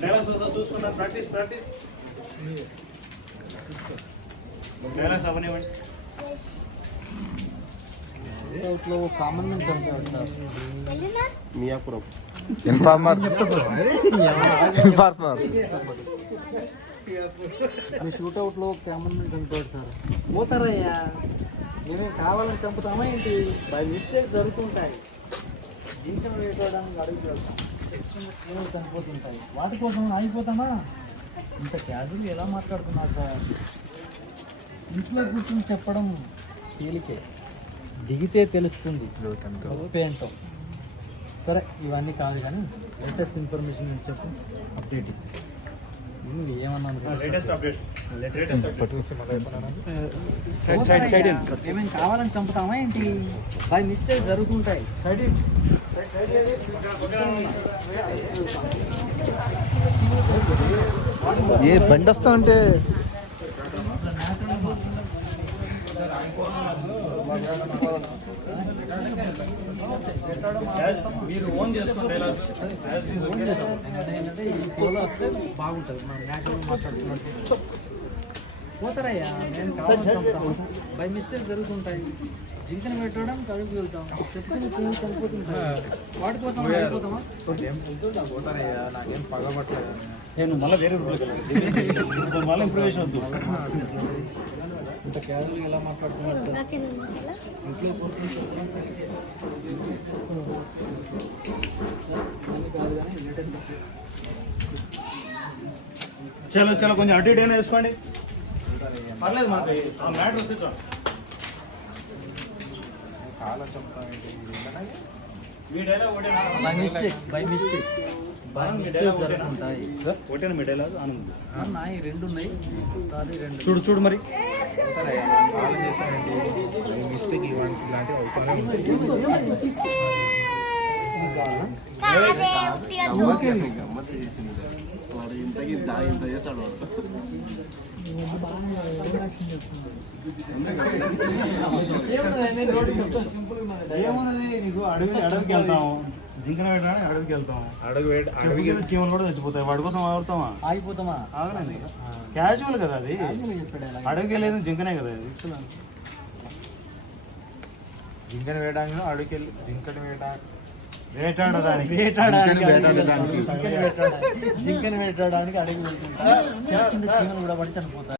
Dialogues చూసుకున్నాను practice practice dialogues అవనివ్వండి common నుంచి మియాపురం ఇన్ఫార్మర్ ఇన్ఫార్మర్ మీ షూట్అవుట్లో కామన్ నుంచి చంపేవాడు సార్ పోతారయ్యా మేమేం కావాలని చంపుతామా ఏంటి బై మిస్టేక్ జరుగుతుంటాయి జింకను వేసుకోవడానికి అడుగు ఏమో చనిపోతుంటాయి వాటి కోసం ఆగిపోతామా? ఇంత క్యాజువల్ ఎలా మాట్లాడుతున్నారు సార్? ఇంట్లో కూర్చొని చెప్పడం తేలికే. దిగితే తెలుస్తుంది. ఏంటో సరే ఇవన్నీ కాదు కానీ లేటెస్ట్ ఇన్ఫర్మేషన్ చెప్పు. అప్డేట్ ఏమన్నాను latest update. Latest update. Side side ఏమేం కావాలని చంపుతామా ఏంటి? బై మిస్టేక్ జరుగుతుంటాయి. సైడ్ ఏ బండి వస్తా ఉంటే మీరు ఓన్ వస్తే బాగుంటుంది మనం న్యాచురల్ మాట్లాడుతున్నట్టు పోతారయ్యా నేను బై మిస్టేక్ జరుగుతుంటాయి. జింకను పెట్టడం కడుపు వెళ్తాం. చెప్పుకుని పువ్వు చనిపోతుంటాయి వాటి కోసం అయిపోతామా నేను మళ్ళీ వేరే రూట్లో మళ్ళీ ఇంప్రూవేషన్ వద్దు ఇంత క్యాజువల్ ఎలా మాట్లాడుతున్నారు సార్? ఇంట్లో చలో చలో కొంచెం అటు ఇటు అయినా వేసుకోండి. పర్లేదు మనకి ఆ మ్యాటర్ వస్తే చాలు. ఒకటేనా by mistake by mistake by mistake జరుగుతుంటాయి. ఒకటేనా మీ డైలాగ్ ఆనంద్ నా ఈ రెండు ఉన్నాయి. అది రెండు చూడు చూడు మరి. ఏమున్నది? నీకు అడవి అడవికి వెళ్తాం జింకన పెట్టడానికి అడవికి వేడి అడవికి చీమలు కూడా చచ్చిపోతాయి. వాడి కోసం ఆగిపోతామా? క్యాజువల్ కదా అది. అడవికి వెళ్ళేది జింకనే కదా అది. జింకను వేయడానికి అడుగుకి వెళ్ళి జింకను వేయడానికి వేటాడడానికి. వేటాడడానికి. జింకను వేటాడడానికి. అడిగి కూడా పడి చనిపోతాయి